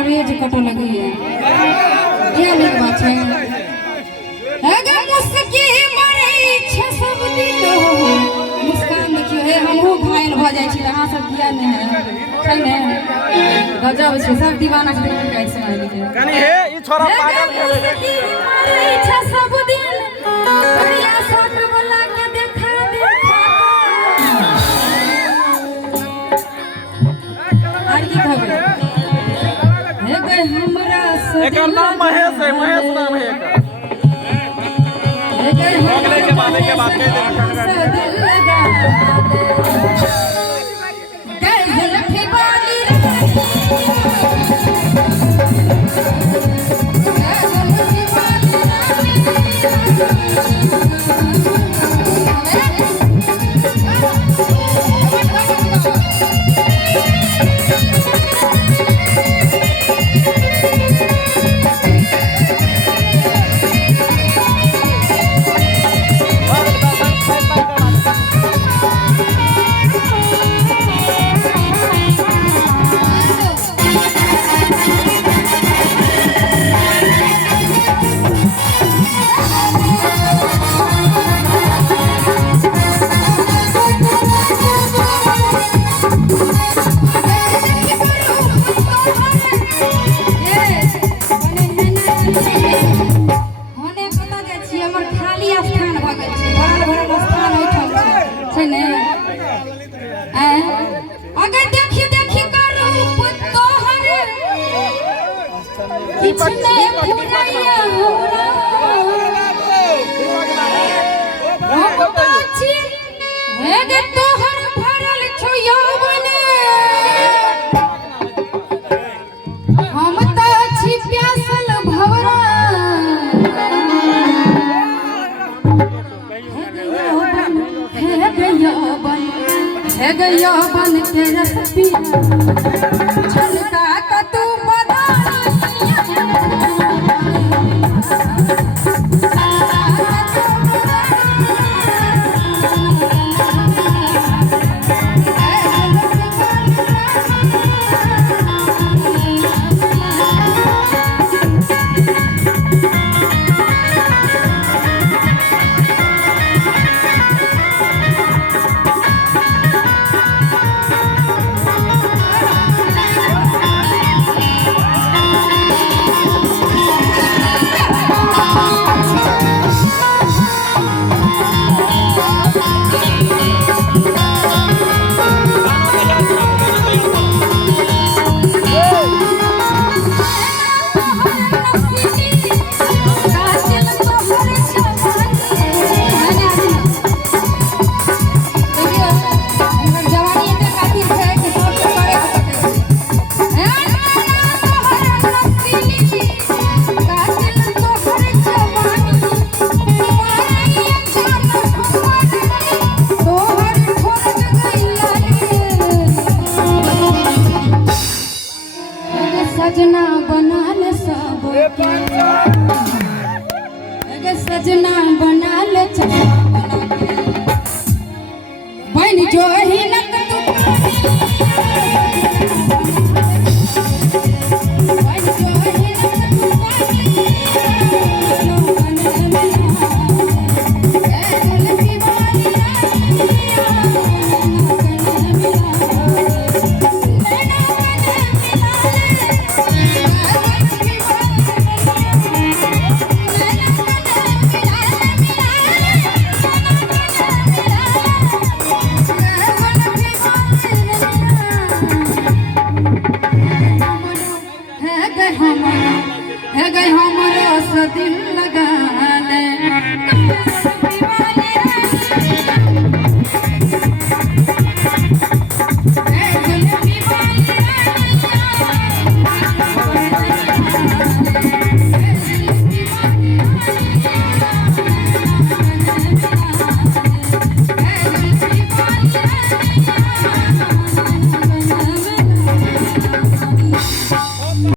करेज कटो लगी है ये नहीं बात है अगर मुस्की मरे छ सब दिन मुस्कान देखियो हे हमहु घायल भ जाय छी अहाँ सब दिया नहीं है छै ने गजब छै सब दीवाना छै गाय सुनाई के कनी हे ई छोरा पागल मुस्की मरे छ सब दिन बढ़िया शॉट वाला के देखा आर की कहबे हे गए हमरा से एकर नाम महेश है महेश नाम है एकर अगले के बाद कह गया बन के रस पिया